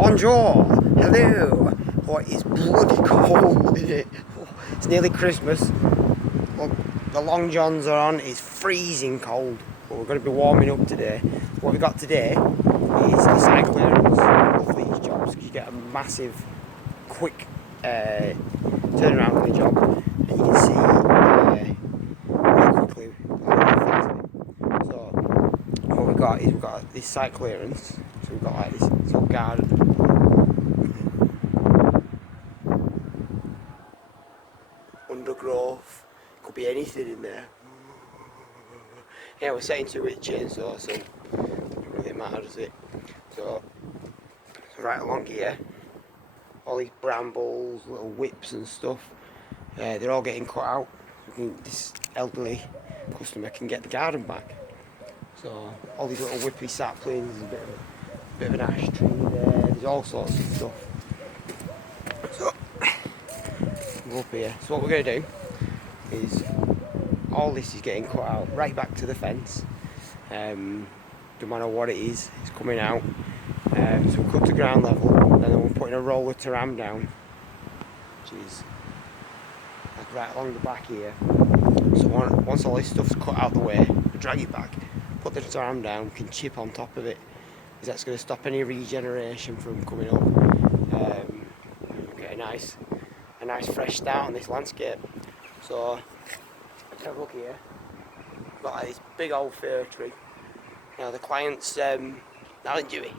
Bonjour, hello. Oh, it's bloody cold, isn't it? Oh, it's nearly Christmas. Look, the long johns are on. It's freezing cold, but we're going to be warming up today. What we've got today is a side clearance of these jobs, because you get a massive, quick turnaround on the job, and you can see really quickly how it affects it. So what we've got is this site clearance. So we've got like this sort of garden. Undergrowth, could be anything in there. Yeah, we're setting to it chainsaw, so it doesn't really matter, does it? So right along here, all these brambles, little whips and stuff, they're all getting cut out. This elderly customer can get the garden back. So all these little whippy saplings, there's a bit of an ash tree there, there's all sorts of stuff. So we're up here. So what we're going to do is, all this is getting cut out right back to the fence. No matter what it is, it's coming out. So we'll cut to ground level, and then we're putting a roller to ram down, which is like right along the back here. So once all this stuff's cut out the way, we drag it back, put the ram down, we can chip on top of it, because that's going to stop any regeneration from coming up. Get a nice fresh start on this landscape. So let's have a look here. We've got like this big old fir tree. Now the client's Alan Dewey.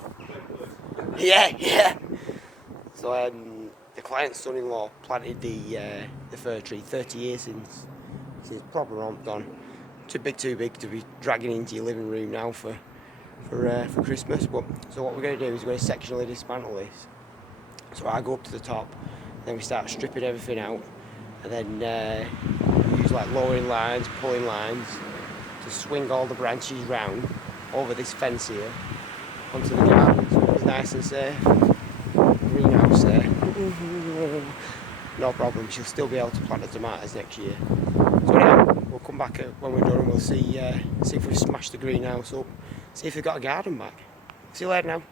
Yeah. So the client's son-in-law planted the fir tree 30 years since proper romped on. Too big to be dragging into your living room now for Christmas. But so what we're going to do is we're going to sectionally dismantle this. So I go up to the top, then we start stripping everything out, and then we use like lowering lines, pulling lines to swing all the branches round over this fence here onto the garden, so it's nice and safe. Greenhouse there. No problem, she'll still be able to plant the tomatoes next year. So anyway, we'll come back when we're done and we'll see if we've smashed the greenhouse up, see if we've got a garden back. See you later now.